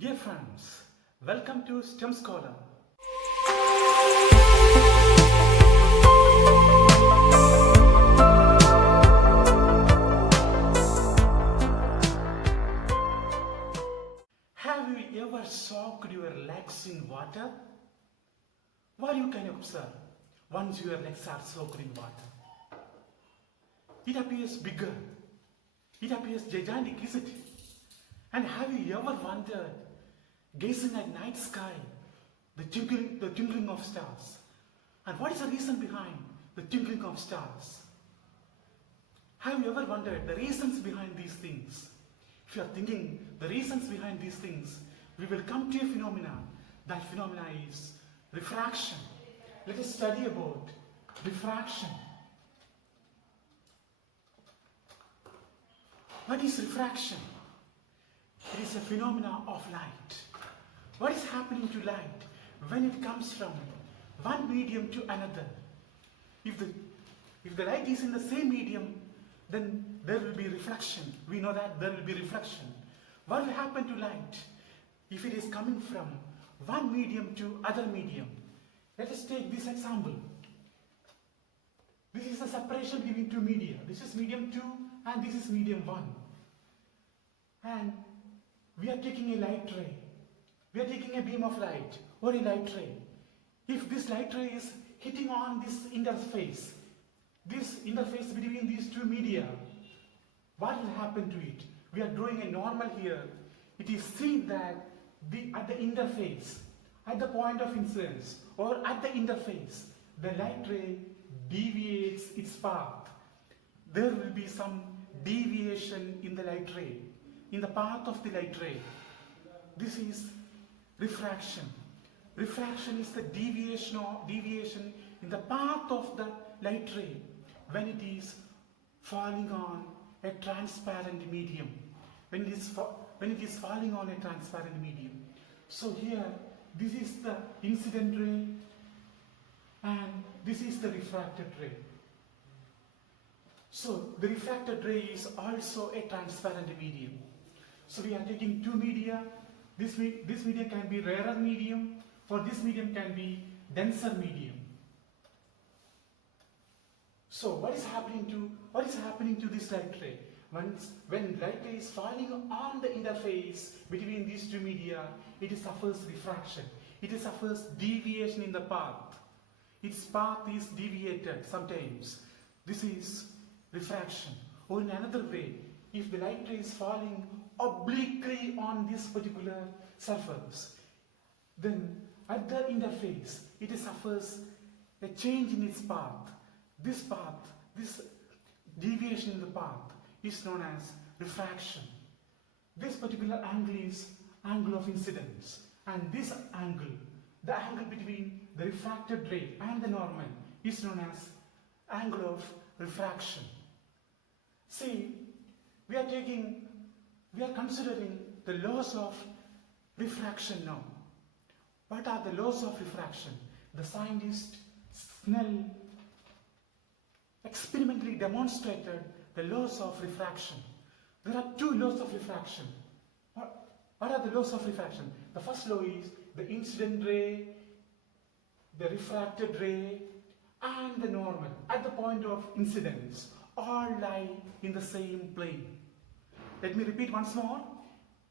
Dear friends, welcome to STEM Scholar. Have you ever soaked your legs in water? What you can observe once your legs are soaked in water? It appears bigger. It appears gigantic, isn't it? And have you ever wondered, gazing at night sky, the twinkling of stars? And what is the reason behind the twinkling of stars? Have you ever wondered the reasons behind these things? If you are thinking the reasons behind these things, we will come to a phenomenon. That phenomena is refraction. Let us study about refraction. What is refraction? It is a phenomena of light. What is happening to light when it comes from one medium to another? If the light is in the same medium, then there will be reflection. We know that there will be reflection. What will happen to light if it is coming from one medium to other medium? Let us take this example. This is the separation between two media. This is medium 2 and this is medium 1. And we are taking a light ray. We are taking a beam of light or a light ray. If this light ray is hitting on this interface between these two media, what will happen to it? We are drawing a normal here. It is seen that at the interface, at the point of incidence or at the interface, the light ray deviates its path. There will be some deviation in the light ray, in the path of the light ray. This is refraction. Refraction is the deviation in the path of the light ray when it is falling on a transparent medium. When it is falling on a transparent medium. So here, this is the incident ray and this is the refracted ray. So the refracted ray is also a transparent medium. So we are taking two media. This medium can be rarer medium, or this medium can be denser medium. So what is happening to this light ray? When light ray is falling on the interface between these two media, it suffers refraction. It suffers deviation in the path. Its path is deviated sometimes. This is refraction. Or in another way, if the light ray is falling obliquely on this particular surface, then at the interface, it suffers a change in its path. This deviation in the path is known as refraction. This particular angle is angle of incidence, and this angle, the angle between the refracted ray and the normal, is known as angle of refraction. See, we are considering the laws of refraction now. What are the laws of refraction? The scientist Snell experimentally demonstrated the laws of refraction. There are two laws of refraction. What are the laws of refraction? The first law is the incident ray, the refracted ray, and the normal at the point of incidence all lie in the same plane. Let me repeat once more.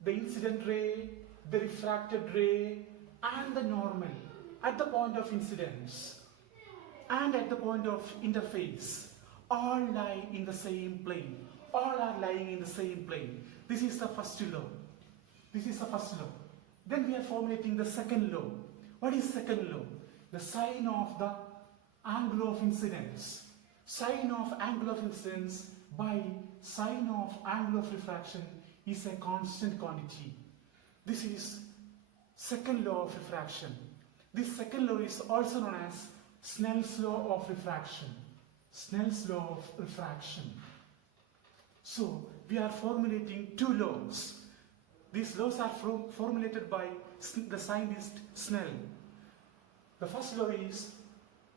The incident ray, the refracted ray, and the normal at the point of incidence and at the point of interface all lie in the same plane. All are lying in the same plane. This is the first law. Then we are formulating the second law. What is second law? The sign of the angle of incidence. Sign of angle of incidence by sign of angle of refraction is a constant quantity. This is second law of refraction. This second law is also known as Snell's law of refraction. Snell's law of refraction. So we are formulating two laws. These laws are formulated by the scientist Snell. The first law is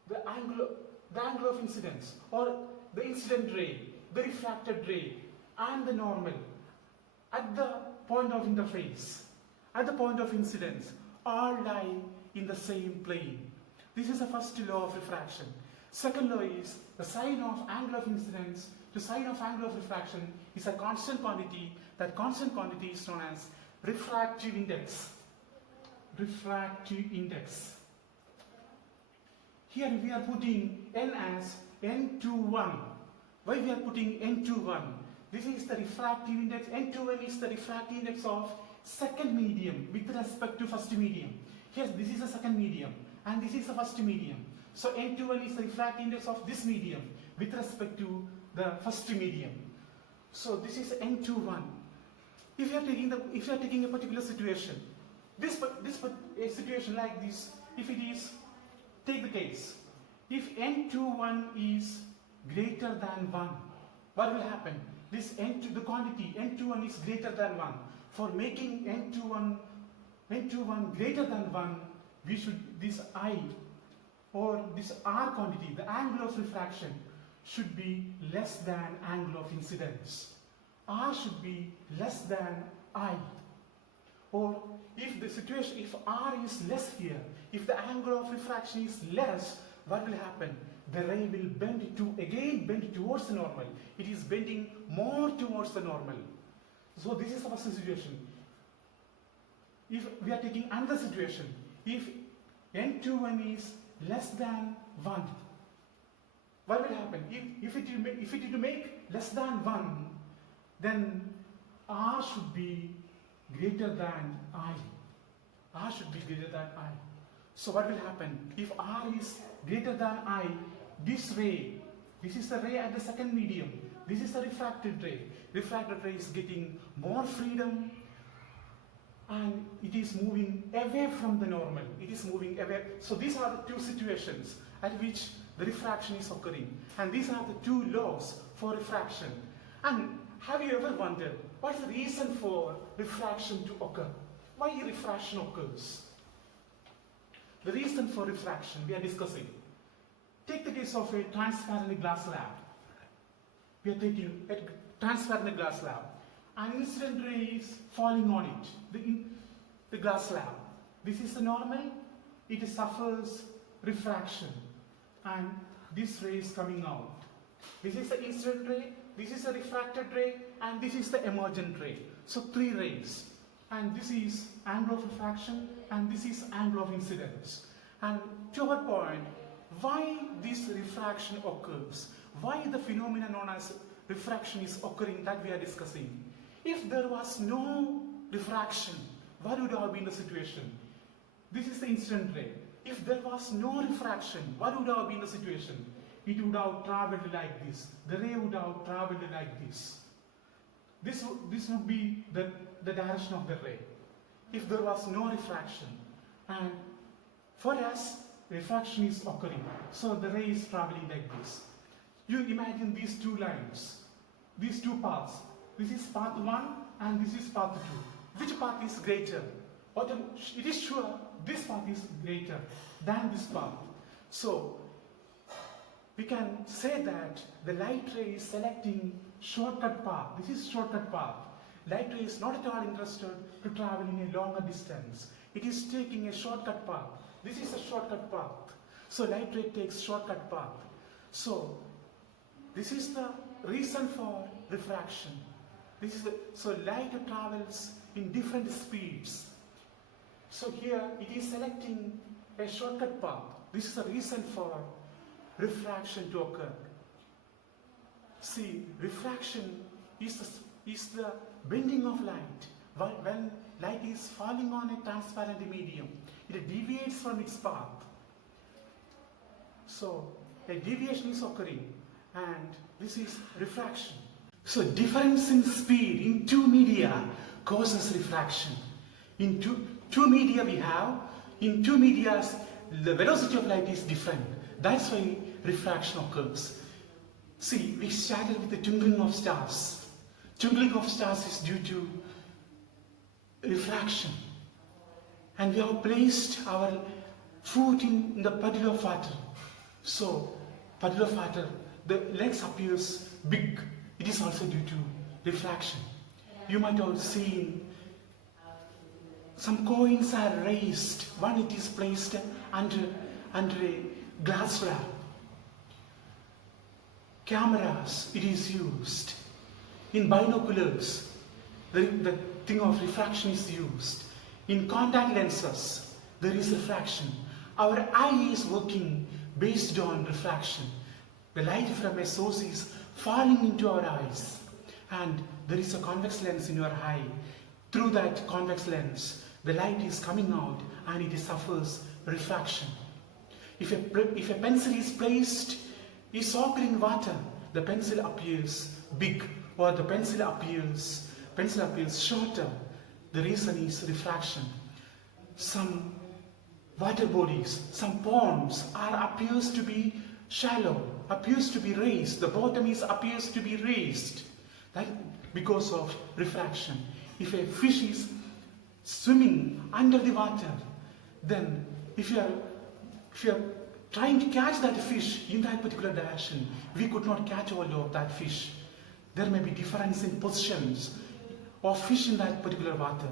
the angle of incidence, or the incident ray, the refracted ray, and the normal at the point of interface at the point of incidence all lie in the same plane. This is the first law of refraction. Second law is the sine of angle of incidence to sine of angle of refraction is a constant quantity. That constant quantity is known as refractive index. Refractive index. Here we are putting n as n21. Why we are putting n21? This is the refractive index. N21 is the refractive index of second medium with respect to first medium. Here this is the second medium and this is the first medium. So N21 is the refractive index of this medium with respect to the first medium. So this is N21. If you are taking a particular situation, a situation like this, if it is, take the case, if N21 is greater than 1, what will happen? This the quantity N21 is greater than 1. For making N21 greater than 1, we should, this I or this R quantity, the angle of refraction, should be less than angle of incidence. R should be less than I. Or if the situation, if R is less here, if the angle of refraction is less, what will happen? The ray will bend towards the normal. It is bending more towards the normal. So this is the first situation. If we are taking another situation, if N21 is less than 1, what will happen? If it will make less than 1, then R should be greater than I. R should be greater than I. So what will happen? If R is greater than I, this ray, this is the ray at the second medium, this is the refracted ray. Refracted ray is getting more freedom and it is moving away from the normal. It is moving away. So these are the two situations at which the refraction is occurring. And these are the two laws for refraction. And have you ever wondered what is the reason for refraction to occur? Why refraction occurs? The reason for refraction we are discussing. Take the case of a transparent glass slab. We are taking a transparent glass slab. An incident ray is falling on it, the glass slab. This is the normal. It suffers refraction. And this ray is coming out. This is the incident ray, this is the refracted ray, and this is the emergent ray. So three rays. And this is angle of refraction, and this is angle of incidence. And to our point, why this refraction occurs? Why the phenomenon known as refraction is occurring that we are discussing? If there was no refraction, what would have been the situation? This is the incident ray. If there was no refraction, what would have been the situation? It would have traveled like this. The ray would have traveled like this. This would be the direction of the ray. If there was no refraction. And for us, refraction is occurring. So the ray is traveling like this. You imagine these two lines, these two paths. This is path 1 and this is path 2. Which path is greater? It is sure this path is greater than this path. So we can say that the light ray is selecting shortcut path. This is shortcut path. Light ray is not at all interested to travel in a longer distance. It is taking a shortcut path. This is a shortcut path. So light ray takes shortcut path. So this is the reason for refraction. So light travels in different speeds. So here it is selecting a shortcut path. This is the reason for refraction to occur. See, refraction is the bending of light. When light is falling on a transparent medium, it deviates from its path. So a deviation is occurring, and this is refraction. So difference in speed in two media causes refraction. In two media we have, in two media the velocity of light is different. That's why refraction occurs. See, we started with the twinkling of stars. Twinkling of stars is due to refraction. And we have placed our foot in the puddle of water. So, puddle of water, the legs appears big. It is also due to refraction. You might have seen some coins are raised. One, it is placed under a glass wrap. Cameras, it is used. In binoculars, the thing of refraction is used. In contact lenses, there is refraction. Our eye is working based on refraction. The light from a source is falling into our eyes, and there is a convex lens in your eye. Through that convex lens, the light is coming out and it suffers refraction. If a pencil is placed, is soaked in water, the pencil appears big, or the pencil appears shorter. The reason is refraction. Some water bodies, some ponds appears to be shallow, appears to be raised. The bottom appears to be raised. That because of refraction. If a fish is swimming under the water, then if you are trying to catch that fish in that particular direction, we could not catch hold of that fish. There may be difference in positions of fish in that particular water.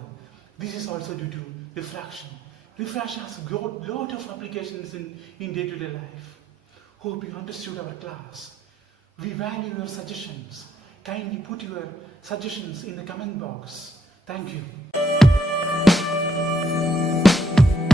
This is also due to refraction. Refraction has a lot of applications in day-to-day life. Hope you understood our class. We value your suggestions. Kindly put your suggestions in the comment box. Thank you.